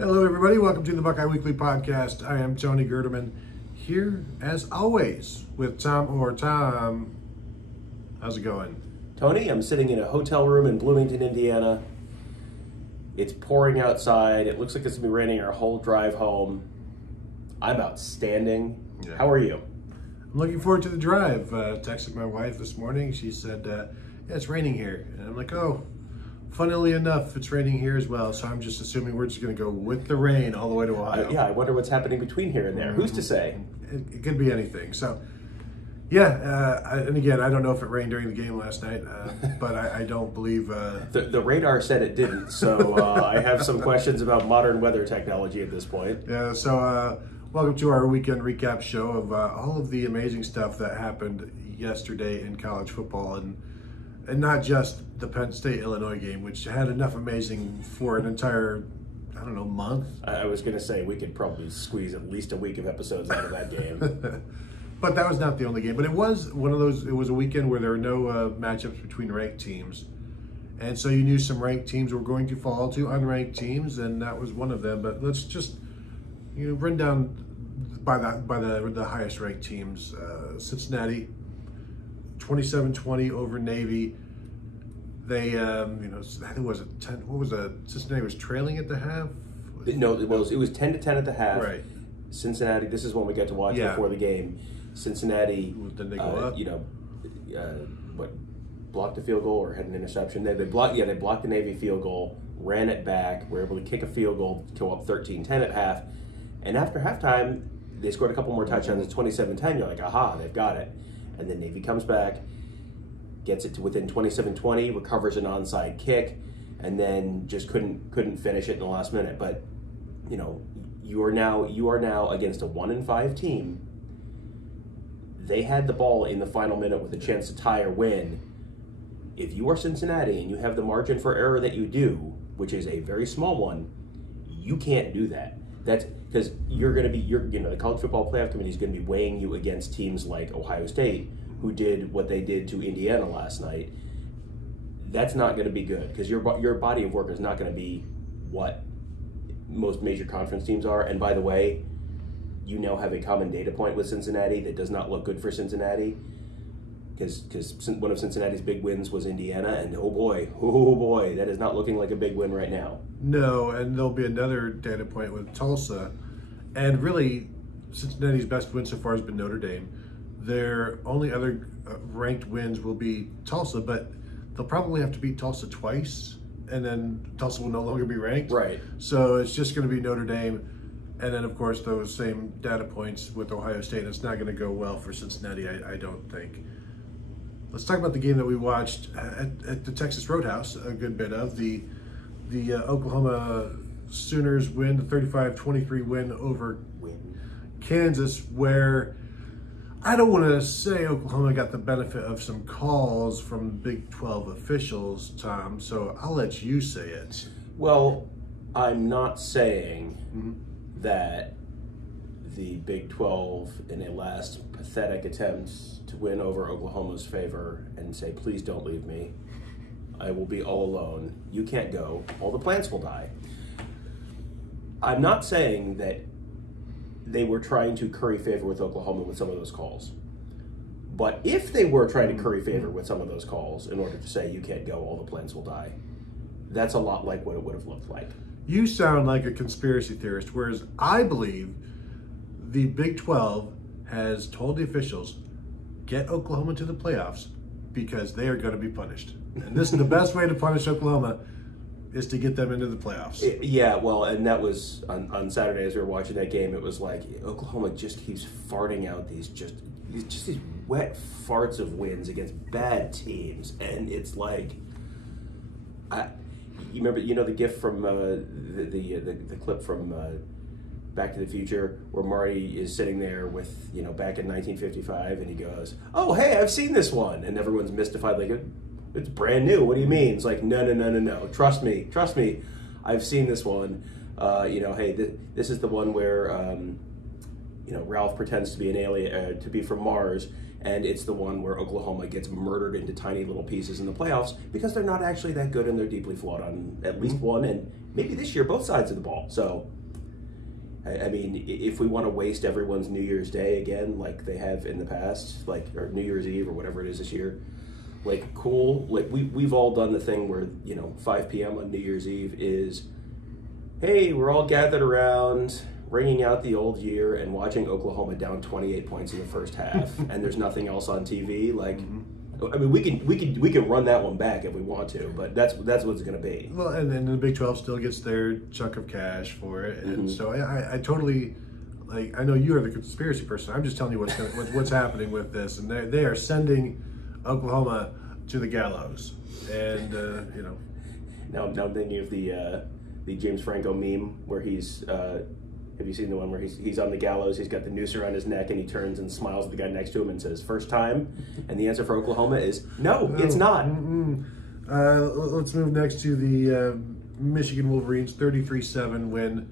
Hello, everybody. Welcome to the Buckeye Weekly Podcast. I am Tony Gerdeman, here, as always, with Tom Orr. Tom, how's it going? Tony, I'm sitting in a hotel room in Bloomington, Indiana. It's pouring outside. It looks like it's going to be raining our whole drive home. I'm outstanding. Yeah. How are you? I'm looking forward to the drive. Texted my wife this morning. She said, yeah, it's raining here. And I'm like, oh, funnily enough, it's raining here as well. So I'm just assuming we're just going to go with the rain all the way to Ohio. Yeah, I wonder what's happening between here and there. Who's to say? It could be anything. So, yeah, and again, I don't know if it rained during the game last night, but I don't believe... The radar said it didn't, so I have some questions about modern weather technology at this point. Yeah, so welcome to our weekend recap show of all of the amazing stuff that happened yesterday in college football, and not just the Penn State-Illinois game, which had enough amazing for an entire, I don't know, month. I was going to say we could probably squeeze at least a week of episodes out of that game. But that was not the only game. But it was one of those, it was a weekend where there were no matchups between ranked teams. And so you knew some ranked teams were going to fall to unranked teams, and that was one of them. But let's just run down by the highest ranked teams. Cincinnati, 27-20 over Navy. They, I think was it 10? What was it? Cincinnati was trailing at the half. No, it was 10-10 at the half. Right. Cincinnati. This is one we got to watch before the game. Cincinnati. Then they go up. Blocked a field goal or had an interception. They blocked the Navy field goal, ran it back, were able to kick a field goal to go up 13-10 at half. And after halftime, they scored a couple more touchdowns. It's 27-10. You're like, aha, they've got it. And then Navy comes back, gets it to within 27-20, recovers an onside kick, and then just couldn't finish it in the last minute. But you are now against a 1-5 team. They had the ball in the final minute with a chance to tie or win. If you are Cincinnati and you have the margin for error that you do, which is a very small one, you can't do that. That's because the college football playoff committee is going to be weighing you against teams like Ohio State, who did what they did to Indiana last night. That's not going to be good because your body of work is not going to be what most major conference teams are. And by the way, you now have a common data point with Cincinnati that does not look good for Cincinnati, because one of Cincinnati's big wins was Indiana, and oh boy, that is not looking like a big win right now. No, and there'll be another data point with Tulsa, and really Cincinnati's best win so far has been Notre Dame. Their only other ranked wins will be Tulsa, but they'll probably have to beat Tulsa twice, and then Tulsa will no longer be ranked. Right. So it's just going to be Notre Dame. And then, of course, those same data points with Ohio State. It's not going to go well for Cincinnati, I don't think. Let's talk about the game that we watched at the Texas Roadhouse, a good bit of. The Oklahoma Sooners win, the 35-23 win over Kansas, where I don't want to say Oklahoma got the benefit of some calls from Big 12 officials, Tom, so I'll let you say it. Well, I'm not saying that the Big 12, in a last pathetic attempt to win over Oklahoma's favor and say, please don't leave me, I will be all alone, you can't go, all the plants will die. I'm not saying that they were trying to curry favor with Oklahoma with some of those calls. But if they were trying to curry favor with some of those calls in order to say you can't go, all the plants will die, that's a lot like what it would have looked like. You sound like a conspiracy theorist, whereas I believe the Big 12 has told the officials, get Oklahoma to the playoffs because they are going to be punished. And this is the best way to punish Oklahoma, is to get them into the playoffs. Yeah, well, and that was on Saturday as we were watching that game. It was like Oklahoma just keeps farting out these wet farts of wins against bad teams, and it's like, you remember the gif from the clip from Back to the Future where Marty is sitting there with back in 1955, and he goes, "Oh, hey, I've seen this one," and everyone's mystified like, it's brand new. What do you mean? It's like, no. Trust me. I've seen this one. Hey, this is the one where, Ralph pretends to be an alien, to be from Mars, And it's the one where Oklahoma gets murdered into tiny little pieces in the playoffs because they're not actually that good and they're deeply flawed on at least one and maybe this year both sides of the ball. So, I mean, if we want to waste everyone's New Year's Day again, like they have in the past, like, or New Year's Eve or whatever it is this year, like, cool. Like, we've all done the thing where, 5 p.m. on New Year's Eve is, hey, we're all gathered around, ringing out the old year and watching Oklahoma down 28 points in the first half, and there's nothing else on TV. Like, I mean, we can run that one back if we want to, but that's what it's going to be. Well, and then the Big 12 still gets their chunk of cash for it, and so I totally, like, I know you are the conspiracy person. I'm just telling you what's happening with this, and they are sending Oklahoma to the gallows, and Now I'm thinking of the James Franco meme where he's. Have you seen the one where he's on the gallows, he's got the noose around his neck, and he turns and smiles at the guy next to him and says, "First time?" And the answer for Oklahoma is, no, it's not. Let's move next to the Michigan Wolverines 33-7 win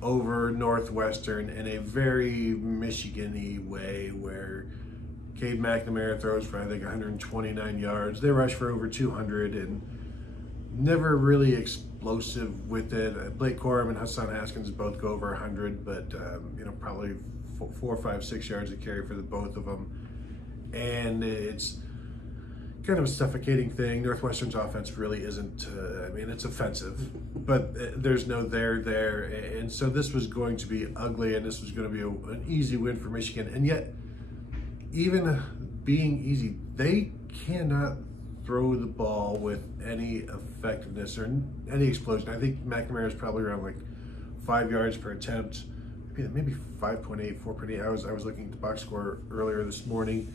over Northwestern in a very Michigan-y way where Cade McNamara throws for, I think, 129 yards. They rush for over 200 and never really explosive with it. Blake Corum and Hassan Haskins both go over 100, but probably 4, 5, 6 yards a carry for the both of them. And it's kind of a suffocating thing. Northwestern's offense really isn't, it's offensive, but there's no there. And so this was going to be ugly, and this was going to be an easy win for Michigan. And yet, even being easy, they cannot throw the ball with any effectiveness or any explosion. I think McNamara is probably around like 5 yards per attempt, maybe 5.8, 4.8. I was looking at the box score earlier this morning,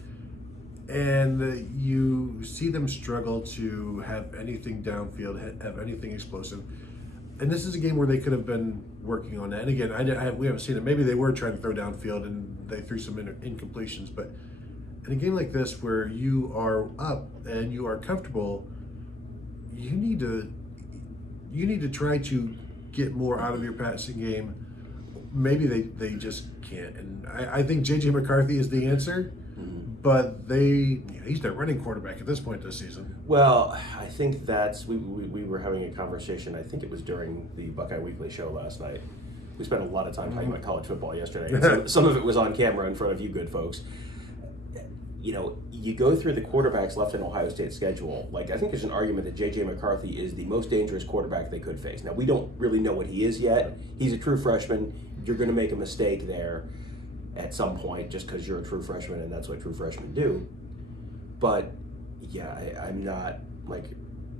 and you see them struggle to have anything downfield, have anything explosive. And this is a game where they could have been working on that. And again, we haven't seen it. Maybe they were trying to throw downfield and they threw some incompletions, but in a game like this where you are up and you are comfortable, you need to try to get more out of your passing game. Maybe they just can't. And I think J.J. McCarthy is the answer, but he's their running quarterback at this point this season. Well, I think we were having a conversation, I think it was during the Buckeye Weekly show last night. We spent a lot of time talking about college football yesterday. And some of it was on camera in front of you good folks. You go through the quarterbacks left in Ohio State's schedule. Like, I think there's an argument that J.J. McCarthy is the most dangerous quarterback they could face. Now, we don't really know what he is yet. He's a true freshman. You're going to make a mistake there at some point just because you're a true freshman and that's what true freshmen do. But, yeah, I'm not, like,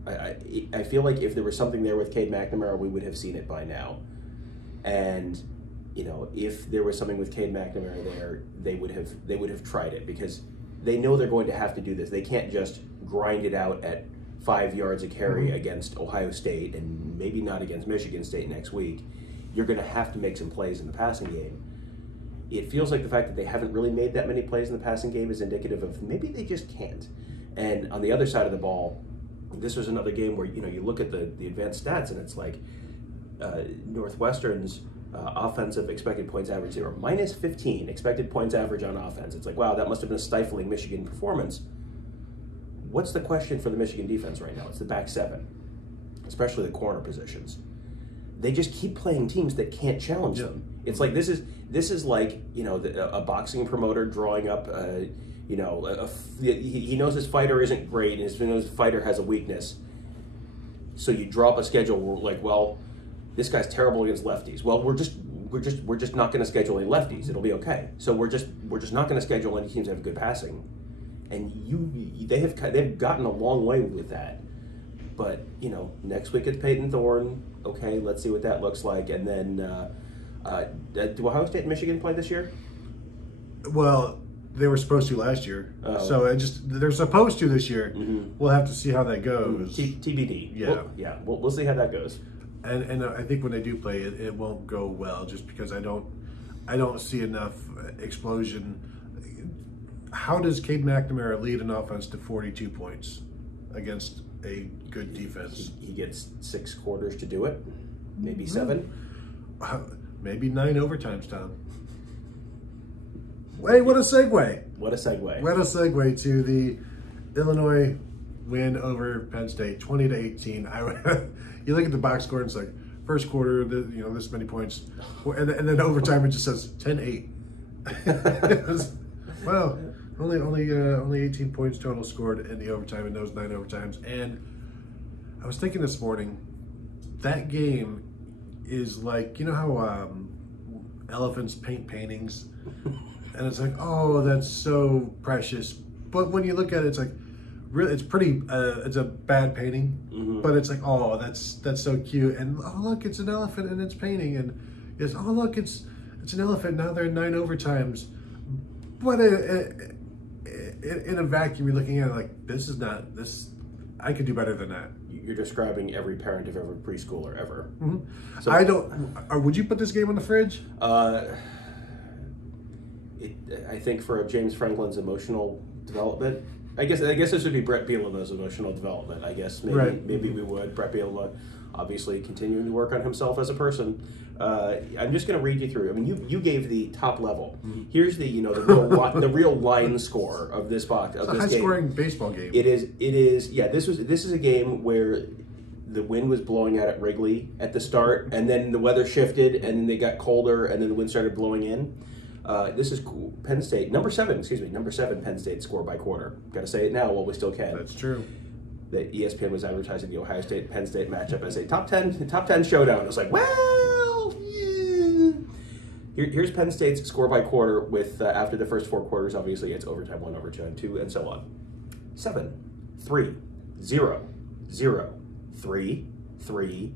I feel like if there was something there with Cade McNamara, we would have seen it by now. And, if there was something with Cade McNamara there, they would have tried it because they know they're going to have to do this. They can't just grind it out at 5 yards a carry against Ohio State and maybe not against Michigan State next week. You're going to have to make some plays in the passing game. It feels like the fact that they haven't really made that many plays in the passing game is indicative of maybe they just can't. And on the other side of the ball, this was another game where you look at the advanced stats and it's like Northwestern's offensive expected points average, they were minus 15 expected points average on offense. It's like, wow, that must have been a stifling Michigan performance. What's the question for the Michigan defense right now? It's the back seven, especially the corner positions. They just keep playing teams that can't challenge them. It's like this is like a boxing promoter drawing up he knows his fighter isn't great and he knows his fighter has a weakness. So you draw up a schedule where, like, well, this guy's terrible against lefties. Well, we're just not going to schedule any lefties. It'll be okay. So we're just not going to schedule any teams that have good passing. And they've gotten a long way with that. But next week it's Peyton Thorne. Okay, let's see what that looks like. And then do Ohio State and Michigan play this year? Well, they were supposed to last year, so they're supposed to this year. We'll have to see how that goes. TBD. Yeah, we'll see how that goes. And I think when they do play it, it won't go well just because I don't see enough explosion. How does Cade McNamara lead an offense to 42 points against a good defense? He gets 6 quarters to do it, maybe 7. Maybe 9 overtimes, Tom. Hey, what a segue. What a segue. What a segue to the Illinois win over Penn State, 20-18. You look at the box score and it's like, first quarter, this many points. And then overtime, it just says 10-8. Well, only 18 points total scored in the overtime in those 9 overtimes. And I was thinking this morning, that game is like, you know how elephants paint paintings? And it's like, oh, that's so precious. But when you look at it, it's like, really, it's pretty, it's a bad painting, but it's like, oh, that's so cute. And oh, look, it's an elephant and it's painting. And it's, oh, look, it's an elephant. Now they're in 9 overtimes. But in a vacuum, you're looking at it like, I could do better than that. You're describing every parent of every preschooler ever. So, would you put this game on the fridge? I think for James Franklin's emotional development, I guess this would be Brett Bielema's emotional development. I guess maybe we would. Brett Bielema, obviously continuing to work on himself as a person. I'm just going to read you through. I mean, you gave the top level. Here's the the real line score of this box of this game. High-scoring baseball game. It is. Yeah, this is a game where the wind was blowing out at Wrigley at the start, and then the weather shifted, and then they got colder, and then the wind started blowing in. This is Penn State, number 7 Penn State score by quarter. Got to say it now while we still can. That's true. That ESPN was advertising the Ohio State Penn State matchup as a top 10 showdown. It's like, well, yeah. Here's Penn State's score by quarter with after the first 4 quarters. Obviously, it's overtime 1, overtime 2, and so on. 7, 3, 0, 0, 3, 3,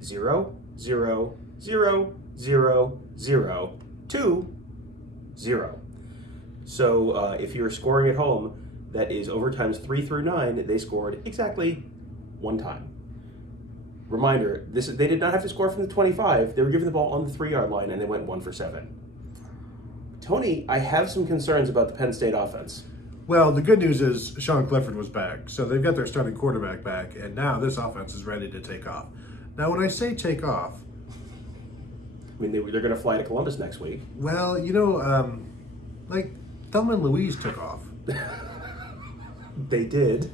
0, 0, 0, 0, 0, 2, 0. So if you're scoring at home, that is overtimes 3 through 9. They scored exactly 1 time. Reminder: they did not have to score from the 25. They were given the ball on the 3-yard line, and they went 1 for 7. Tony, I have some concerns about the Penn State offense. Well, the good news is Sean Clifford was back, so they've got their starting quarterback back, and now this offense is ready to take off. Now, when I say take off, I mean, they're going to fly to Columbus next week. Well, like Thelma and Louise took off. They did,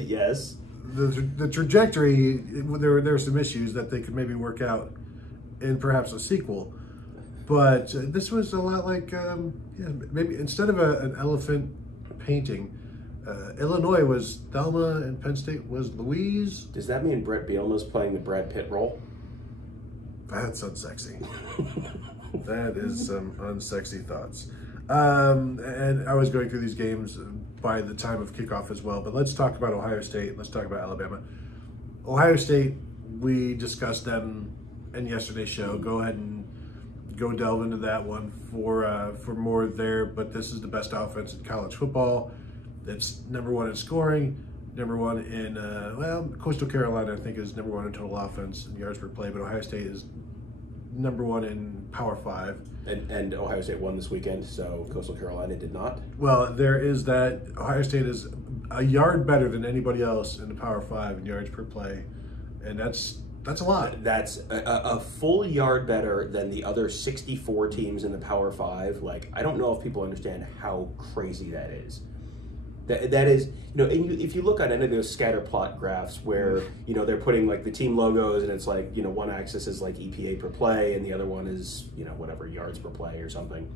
yes. The trajectory, there were some issues that they could maybe work out in perhaps a sequel. But this was a lot like, maybe instead of an elephant painting, Illinois was Thelma and Penn State was Louise. Does that mean Brett Bielema's playing the Brad Pitt role? That's unsexy. That is some unsexy thoughts. And I was going through these games by the time of kickoff as well. But let's talk about Ohio State. Let's talk about Alabama. Ohio State, we discussed them in yesterday's show. Go ahead and go delve into that one for more there. But this is the best offense in college football. It's number 1 in scoring, number 1 in, Coastal Carolina, I think, is number 1 in total offense and yards per play. But Ohio State is number 1 in Power 5. And Ohio State won this weekend, so Coastal Carolina did not. Well, there is that. Ohio State is a yard better than anybody else in the Power 5 in yards per play, and that's a lot. That's a full yard better than the other 64 teams in the Power 5. Like, I don't know if people understand how crazy that is. That is, and if you look on any of those scatter plot graphs where, they're putting like the team logos and it's like, one axis is like EPA per play and the other one is, whatever, yards per play or something.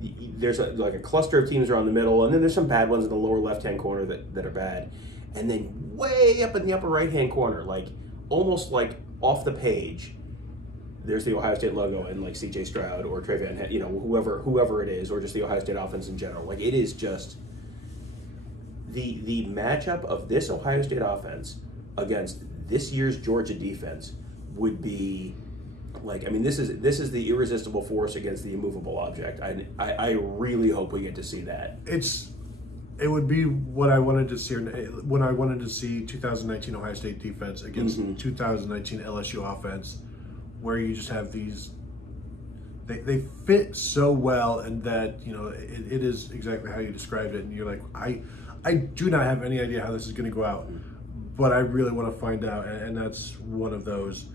There's like a cluster of teams around the middle, and then there's some bad ones in the lower left-hand corner that are bad. And then way up in the upper right-hand corner, like almost like off the page, there's the Ohio State logo and like C.J. Stroud or Travion, whoever it is, or just the Ohio State offense in general. Like, it is just... The matchup of this Ohio State offense against this year's Georgia defense would be like, I mean, this is the irresistible force against the immovable object. I really hope we get to see that. It would be what I wanted to see when I wanted to see 2019 Ohio State defense against 2019 LSU offense, where you just have these. They fit so well, and that it is exactly how you described it, and you're like, I do not have any idea how this is going to go out, but I really want to find out, and that's one of those.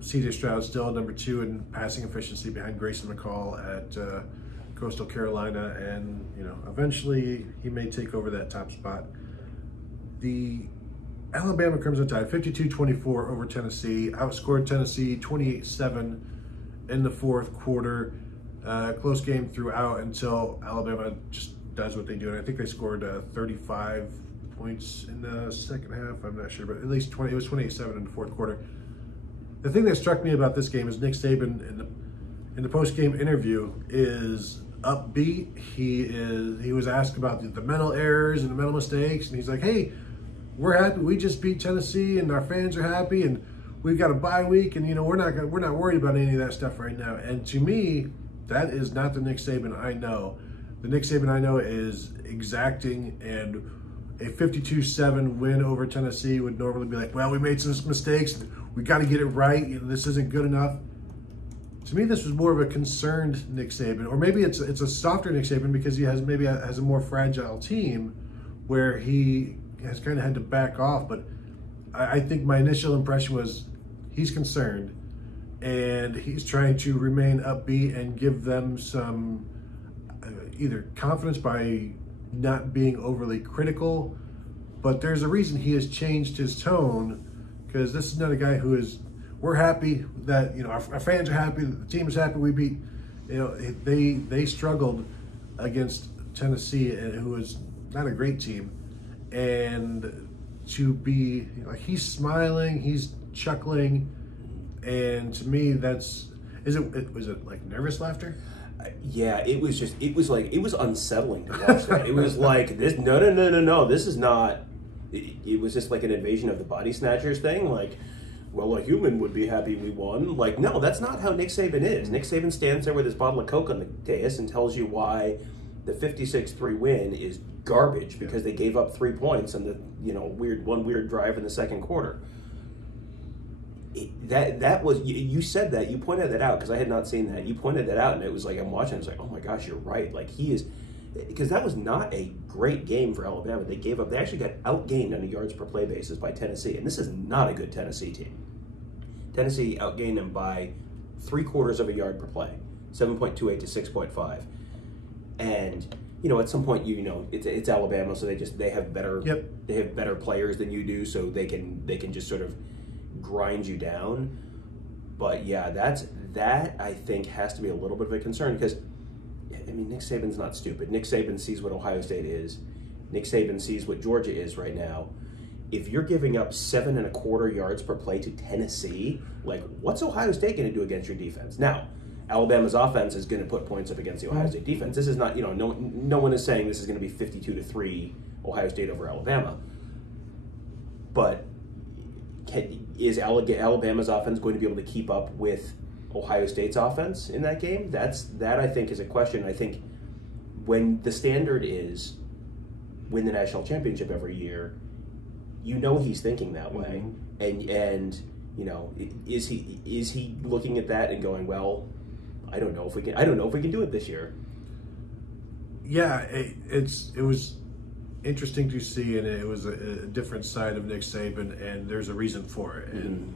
C.J. Stroud still number 2 in passing efficiency behind Grayson McCall at Coastal Carolina, and eventually he may take over that top spot. The Alabama Crimson Tide 52-24 over Tennessee, outscored Tennessee 28-7 in the fourth quarter. Close game throughout until Alabama just does what they do, and I think they scored 35 points in the second half. I'm not sure, but at least 20. It was 28-7 in the fourth quarter. The thing that struck me about this game is Nick Saban in the post-game interview is upbeat. He was asked about the mental errors and the mental mistakes, and he's like, "Hey, we're happy. We just beat Tennessee, and our fans are happy, and we've got a bye week, and we're not worried about any of that stuff right now." And to me, that is not the Nick Saban I know. The Nick Saban I know is exacting, and a 52-7 win over Tennessee would normally be like, "Well, we made some mistakes. And we got to get it right. This isn't good enough." To me, this was more of a concerned Nick Saban, or maybe it's a softer Nick Saban because he has a more fragile team where he has kind of had to back off. But I think my initial impression was he's concerned, and he's trying to remain upbeat and give them some either confidence by not being overly critical. But there's a reason he has changed his tone, because this is not a guy who is, we're happy that our fans are happy, the team is happy we beat. They struggled against Tennessee, who was not a great team, and to be he's smiling, he's chuckling, and to me was it like nervous laughter? Yeah, it was unsettling to watch that. It was like, this, no, this is not, it was just like an invasion of the body snatchers thing. Like, well, a human would be happy we won. Like, no, that's not how Nick Saban is. Nick Saban stands there with his bottle of Coke on the dais and tells you why the 56-3 win is garbage because they gave up 3 points on the weird drive in the second quarter. That was, you said that, you pointed that out, because I had not seen that. You pointed that out, and it was like, I'm watching, I was like, oh my gosh, you're right. Like, he is, because that was not a great game for Alabama. They actually got outgained on a yards per play basis by Tennessee, and this is not a good Tennessee team. Tennessee outgained them by 3/4 of a yard per play, 7.28 to 6.5. And at some point, it's Alabama, so they have better players than you do, so they can just sort of grind you down. But yeah, that I think has to be a little bit of a concern, because Nick Saban's not stupid. Nick Saban sees what Ohio State is. Nick Saban sees what Georgia is right now. If you're giving up 7.25 yards per play to Tennessee, like, what's Ohio State going to do against your defense? Now, Alabama's offense is going to put points up against the Ohio State defense. This is not, no one is saying this is going to be 52-3 Ohio State over Alabama. But is Alabama's offense going to be able to keep up with Ohio State's offense in that game? That I think is a question. I think when the standard is win the national championship every year, he's thinking that way, and is he looking at that and going, well, I don't know if we can do it this year. Yeah, it was interesting to see, and it was a different side of Nick Saban, and there's a reason for it. And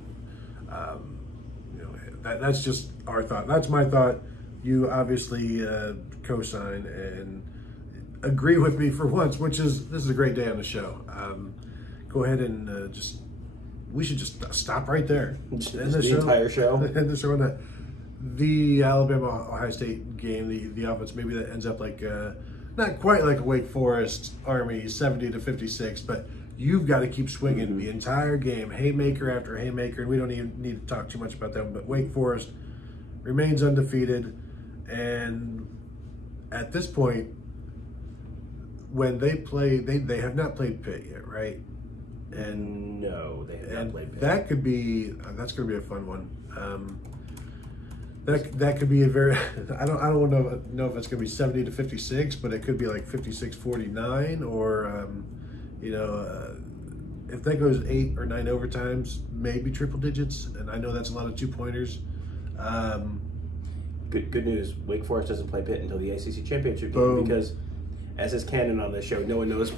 that's just our thought. That's my thought. You obviously co-sign and agree with me for once, this is a great day on the show. Go ahead and we should just stop right there. The entire show. End the show on that. The Alabama-Ohio State game, the offense, maybe that ends up like not quite like a Wake Forest Army 70-56, but you've got to keep swinging the entire game, haymaker after haymaker, and we don't even need to talk too much about them, but Wake Forest remains undefeated, and at this point, when they play, they have not played Pitt yet, right? And no, they have not played Pitt. That's going to be a fun one. That could be a very, I don't know if it's going to be 70-56, but it could be like 56-49, or if that goes 8 or 9 overtimes, maybe triple digits, and I know that's a lot of 2-pointers. Good news, Wake Forest doesn't play Pitt until the ACC championship game, Boom. Because as is canon on this show, no one knows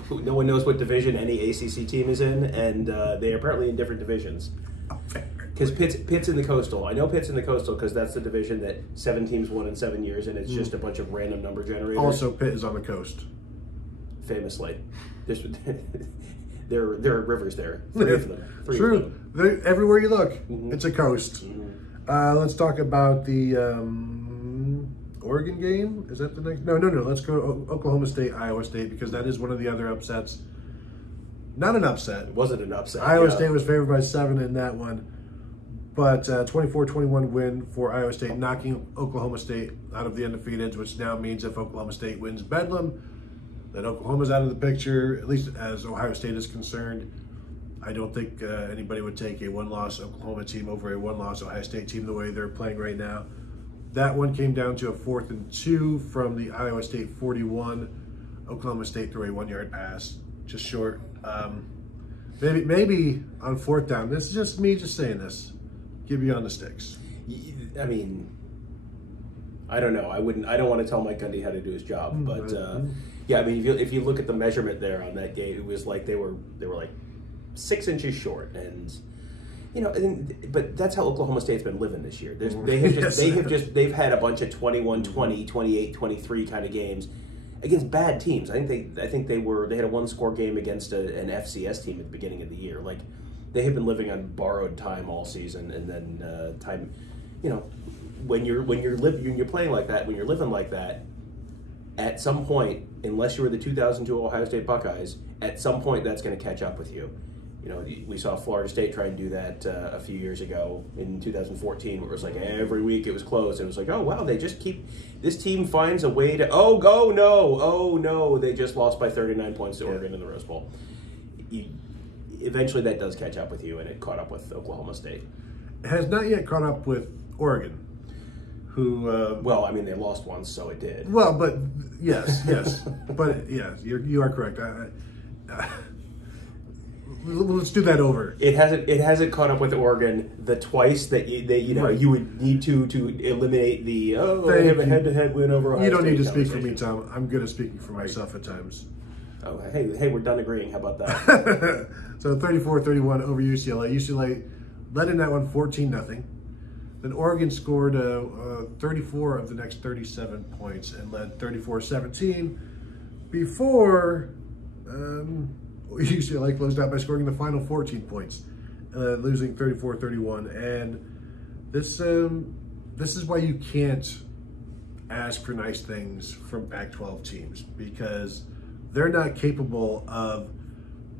what division any ACC team is in, and they are apparently in different divisions. Oh, fair. Because Pitt's in the Coastal. I know Pitt's in the Coastal because that's the division that 7 teams won in 7 years, and it's just a bunch of random number generators. Also, Pitt is on the coast. Famously. There are rivers there. 3 of them. True. Everywhere you look, it's a coast. Let's talk about the Oregon game. Is that the next? No. Let's go to Oklahoma State, Iowa State, because that is one of the other upsets. Not an upset. It wasn't an upset. Iowa State was favored by 7 in that one. But 24-21 win for Iowa State, knocking Oklahoma State out of the undefeateds, which now means if Oklahoma State wins Bedlam, then Oklahoma's out of the picture, at least as Ohio State is concerned. I don't think anybody would take a one-loss Oklahoma team over a one-loss Ohio State team the way they're playing right now. That one came down to a 4th and 2 from the Iowa State 41. Oklahoma State threw a 1-yard pass, just short. Maybe on 4th down. This is just me just saying this. Give you on the sticks. I mean, I don't know. I don't want to tell Mike Gundy how to do his job, but yeah. I mean, if you look at the measurement there on that game, it was like they were like 6 inches short, and but that's how Oklahoma State's been living this year. They've had a bunch of 21-20, 28-23 kind of games against bad teams. I think they had a 1-score game against an FCS team at the beginning of the year. Like, they have been living on borrowed time all season, and then time. When you're playing like that, when you're living like that, at some point, unless you were the 2002 Ohio State Buckeyes, at some point that's going to catch up with you. We saw Florida State try and do that a few years ago in 2014, where it was like every week it was close, and it was like, oh wow, this team finds a way to, oh no, they just lost by 39 points to Oregon in the Rose Bowl. Eventually that does catch up with you, and it caught up with Oklahoma State. It has not yet caught up with Oregon, who... well, I mean, they lost once, so it did. Well, but yes. But yes, you are correct. Let's do that over. It hasn't caught up with Oregon the twice that you would need to eliminate the they have a head-to-head win over Ohio State. You don't need to speak for me, Tom. I'm good at speaking for myself at times. Oh, hey, we're done agreeing. How about that? So 34-31 over UCLA. UCLA led in that one 14-0. Then Oregon scored 34 of the next 37 points and led 34-17 before UCLA closed out by scoring the final 14 points, losing 34-31. And this is why you can't ask for nice things from Pac-12 teams, because they're not capable of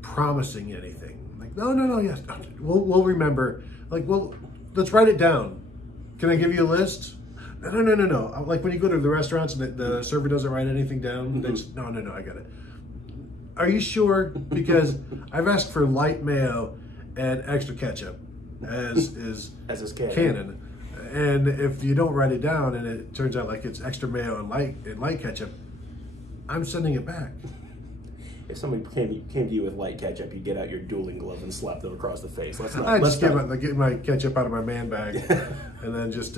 promising anything. Like, no, yes, we'll remember. Like, well, let's write it down. Can I give you a list? No. Like when you go to the restaurants and the server doesn't write anything down, they just, no, I got it. Are you sure? Because I've asked for light mayo and extra ketchup, as is canon. And if you don't write it down and it turns out like it's extra mayo and light ketchup, I'm sending it back. If somebody came to you with light ketchup, you get out your dueling glove and slap them across the face. I just get my ketchup out of my man bag and then just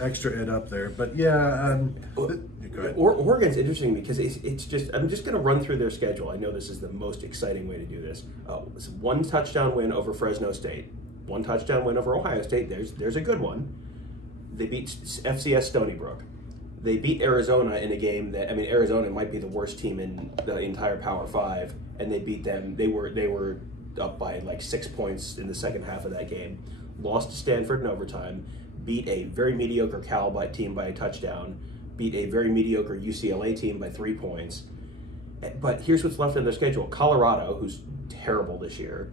extra it up there. But yeah, go ahead. Oregon's interesting because it's just, I'm just going to run through their schedule. I know this is the most exciting way to do this. It's 1 touchdown win over Fresno State, 1 touchdown win over Ohio State. There's a good one. They beat FCS Stony Brook. They beat Arizona in a game that, I mean, Arizona might be the worst team in the entire Power 5, and they beat them. They were up by like 6 points in the second half of that game. Lost to Stanford in overtime. Beat a very mediocre Cal team by a touchdown. Beat a very mediocre UCLA team by 3 points. But here's what's left on their schedule: Colorado, who's terrible this year;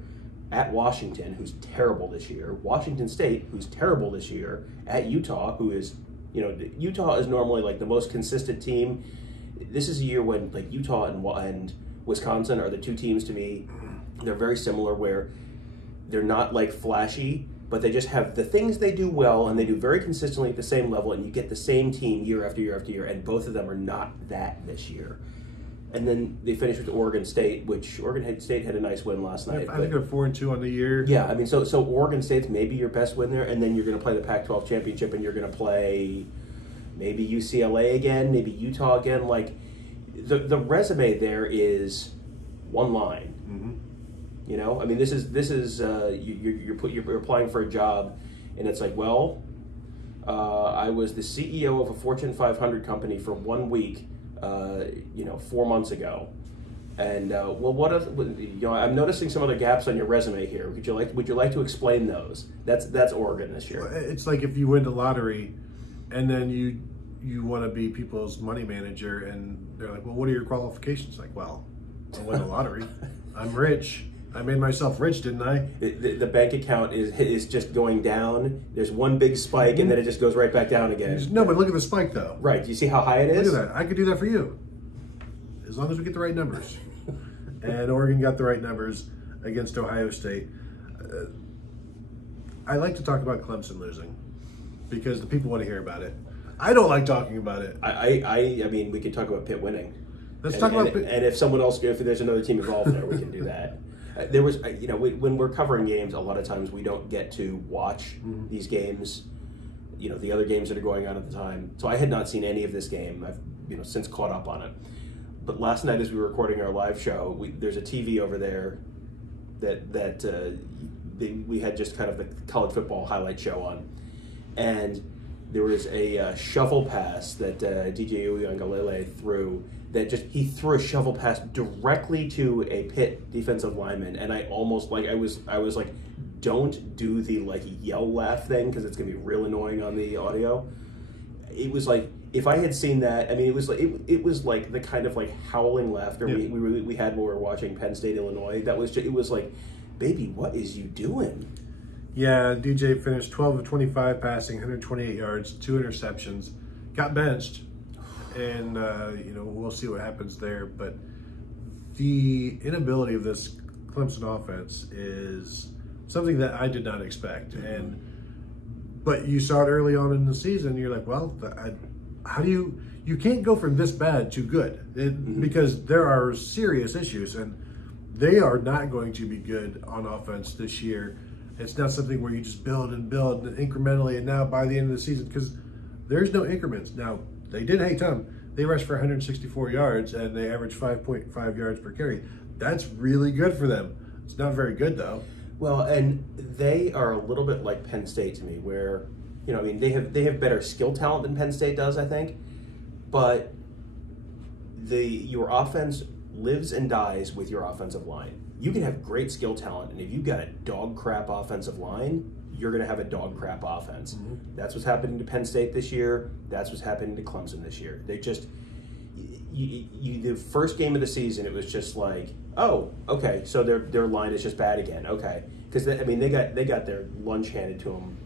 at Washington, who's terrible this year; Washington State, who's terrible this year; at Utah, who is, Utah is normally like the most consistent team. This is a year when like Utah and Wisconsin are the two teams to me. They're very similar, where they're not like flashy, but they just have the things they do well, and they do very consistently at the same level, and you get the same team year after year after year, and both of them are not that this year. And then they finish with Oregon State, which Oregon State had a nice win last night. I think they're 4-2 on the year. Yeah, I mean, so Oregon State's maybe your best win there, and then you're going to play the Pac-12 championship, and you're going to play maybe UCLA again, maybe Utah again. Like, the resume there is one line. You know, I mean, this is you're applying for a job, and it's like, well, I was the CEO of a Fortune 500 company for 1 week, 4 months ago, and I'm noticing some other gaps on your resume here. Would you like to explain those? That's Oregon this year. It's like if you win the lottery, and then you want to be people's money manager, and they're like, well, what are your qualifications? Like, well, I won the lottery. I'm rich. I made myself rich, didn't I? The bank account is just going down. There's one big spike, and then it just goes right back down again. No, but look at the spike, though. Right. Do you see how high it is? Look at that. I could do that for you, as long as we get the right numbers. And Oregon got the right numbers against Ohio State. I like to talk about Clemson losing because the people want to hear about it. I don't like talking about it. I mean, we could talk about Pitt winning. Let's talk about Pitt. And if someone else, if there's another team involved there, we can do that. There was, when we're covering games, a lot of times we don't get to watch these games, the other games that are going on at the time. So I had not seen any of this game. I've, since caught up on it. But last night, as we were recording our live show, there's a TV over there we had just kind of the college football highlight show on, and there was a shovel pass that DJ Uiagalelei threw. He threw a shovel pass directly to a Pitt defensive lineman, and I almost I was like, don't do the yell laugh thing because it's gonna be real annoying on the audio. It was like, if I had seen that, I mean, it was like the kind of howling laughter we had when we were watching Penn State, Illinois. It was like, baby, what is you doing? Yeah, DJ finished 12 of 25 passing, 128 yards, 2 interceptions, got benched, and we'll see what happens there. But the inability of this Clemson offense is something that I did not expect. But you saw it early on in the season. You're like, well, how do you can't go from this bad to good because there are serious issues, and they are not going to be good on offense this year. It's not something where you just build incrementally, and now by the end of the season, because there's no increments. Now, they did, they rushed for 164 yards, and they averaged 5.5 yards per carry. That's really good for them. It's not very good, though. Well, and they are a little bit like Penn State to me, where, they have better skill talent than Penn State does, I think, but your offense lives and dies with your offensive line. You can have great skill talent, and if you've got a dog crap offensive line, you're going to have a dog crap offense. That's what's happening to Penn State this year. That's what's happening to Clemson this year. They just, the first game of the season, it was just like, oh, okay, so their line is just bad again. Okay, because they got their lunch handed to them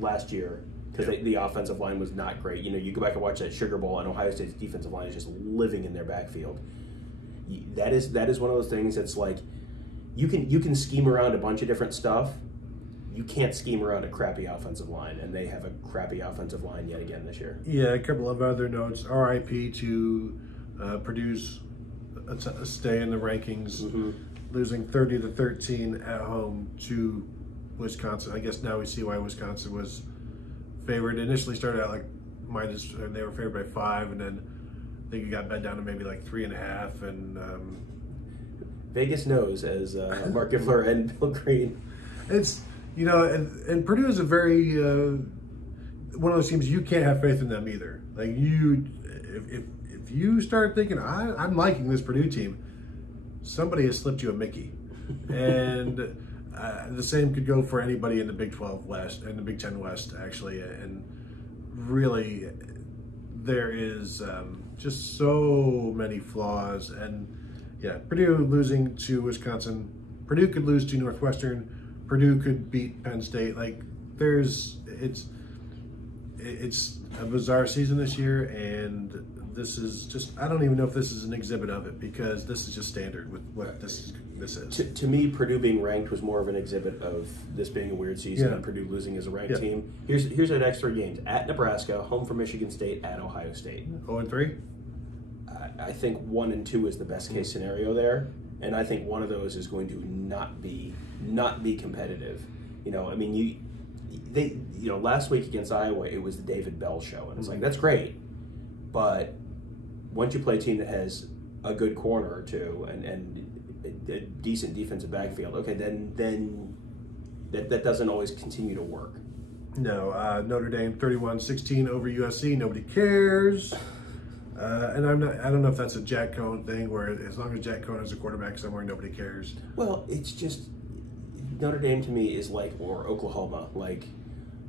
last year because the offensive line was not great. You go back and watch that Sugar Bowl, and Ohio State's defensive line is just living in their backfield. That is one of those things that's like, you can scheme around a bunch of different stuff. You can't scheme around a crappy offensive line, and they have a crappy offensive line yet again this year. Yeah, a couple of other notes. RIP to Purdue's stay in the rankings, losing 30-13 at home to Wisconsin. I guess now we see why Wisconsin was favored. Initially started out minus, and they were favored by 5, and then I think it got bet down to maybe 3.5, and Vegas knows, as Mark Giffler and Bill Green. It's and Purdue is a very one of those teams you can't have faith in them either. If you start thinking I'm liking this Purdue team, somebody has slipped you a Mickey, and the same could go for anybody in the Big 12 West and the Big 10 West actually, and really there is just so many flaws. And yeah, Purdue losing to Wisconsin, Purdue could lose to Northwestern, Purdue could beat Penn State. It's a bizarre season this year, and this is just, I don't even know if this is an exhibit of it, because this is just standard with what this is. To me, Purdue being ranked was more of an exhibit of this being a weird season and Purdue losing as a ranked team. Here's our next 3 games: at Nebraska, home for Michigan State, at Ohio State. 0-3? I think 1 and 2 is the best case scenario there, and I think one of those is going to not be competitive. Last week against Iowa, it was the David Bell show, and it's like, that's great, but once you play a team that has a good corner or two, and a decent defensive backfield, okay, then that doesn't always continue to work. No, Notre Dame 31-16 over USC. Nobody cares. And I don't know if that's a Jack Cohn thing, where as long as Jack Cohn is a quarterback somewhere, nobody cares. Well, it's just Notre Dame to me is like, or Oklahoma, like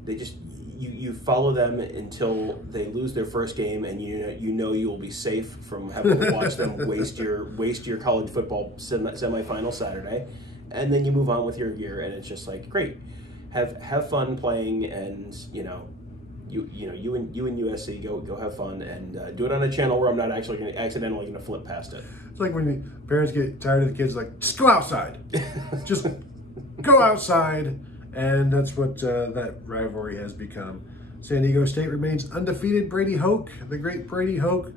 they just you follow them until they lose their first game, and you know you will be safe from having to watch them waste your college football semifinal Saturday, and then you move on with your year, and it's just like, great, have fun playing, and you and USC go have fun, and do it on a channel where I'm not actually accidentally going to flip past it. It's like when the parents get tired of the kids, like, just go outside, just go outside, and that's what that rivalry has become. San Diego State remains undefeated. Brady Hoke, the great Brady Hoke,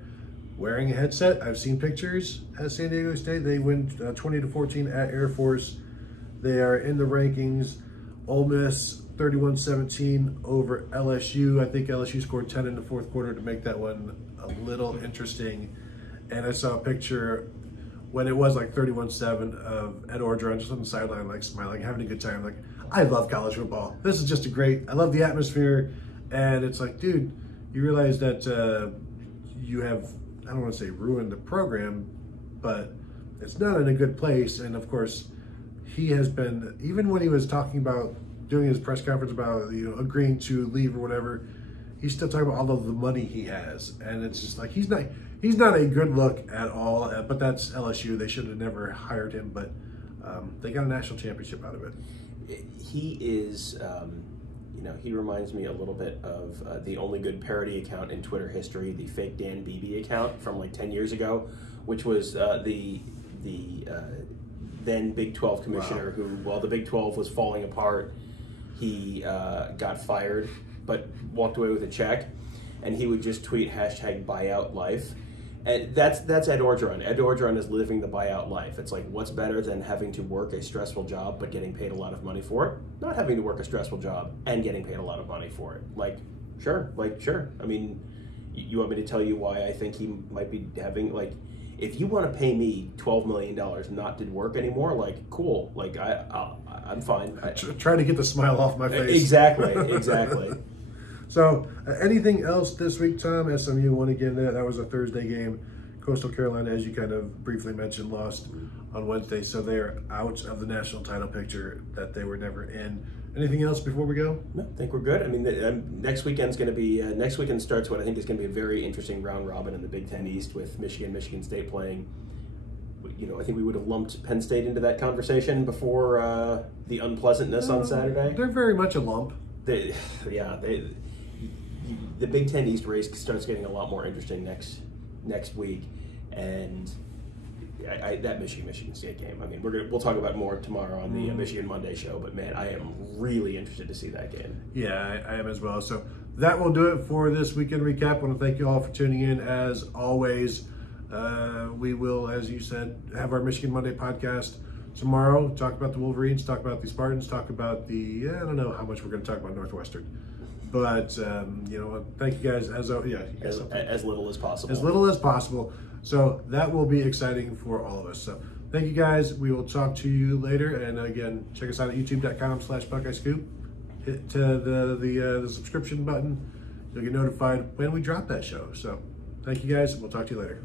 wearing a headset. I've seen pictures at San Diego State. They win 20-14 at Air Force. They are in the rankings. Ole Miss 31-17 over LSU. I think LSU scored 10 in the fourth quarter to make that one a little interesting. And I saw a picture when it was like 31-7 of Ed Orgeron just on the sideline, like smiling, having a good time. Like, I love college football. This is just I love the atmosphere. And it's like, dude, you realize that you have, I don't want to say ruined the program, but it's not in a good place. And of course, he has been, even when he was talking about doing his press conference about, agreeing to leave or whatever, he's still talking about all of the money he has. And it's just like, he's not a good look at all, but that's LSU. They should have never hired him, but they got a national championship out of it. He is, he reminds me a little bit of the only good parody account in Twitter history, the fake Dan Beebe account from like 10 years ago, which was the then Big 12 commissioner who, while the Big 12 was falling apart, he got fired, but walked away with a check, and he would just tweet #buyoutlife. And that's Ed Orgeron. Ed Orgeron is living the buyout life. It's like, what's better than having to work a stressful job but getting paid a lot of money for it? Not having to work a stressful job and getting paid a lot of money for it. Sure. I mean, you want me to tell you why I think he might be having, like, if you want to pay me $12 million not to work anymore, like, cool. Like, I'm fine. Trying to get the smile off my face. Exactly. So, anything else this week, Tom? SMU won again. That was a Thursday game. Coastal Carolina, as you kind of briefly mentioned, lost on Wednesday, so they are out of the national title picture that they were never in. Anything else before we go? No, I think we're good. I mean, next weekend's going to be next weekend starts what I think is going to be a very interesting round robin in the Big Ten East with Michigan State playing. I think we would have lumped Penn State into that conversation before the unpleasantness on Saturday. They're very much a lump. The Big Ten East race starts getting a lot more interesting next week, and that Michigan State game. I mean, we'll talk about more tomorrow on the Michigan Monday show. But man, I am really interested to see that game. Yeah, I am as well. So that will do it for this weekend recap. I want to thank you all for tuning in. As always, we will, as you said, have our Michigan Monday podcast tomorrow. Talk about the Wolverines. Talk about the Spartans. Talk about I don't know how much we're going to talk about Northwestern. But, thank you guys. As little as possible. As little as possible. So that will be exciting for all of us. So thank you guys. We will talk to you later. And again, check us out at youtube.com/Buckeye Scoop. Hit the subscription button. You'll get notified when we drop that show. So thank you guys. We'll talk to you later.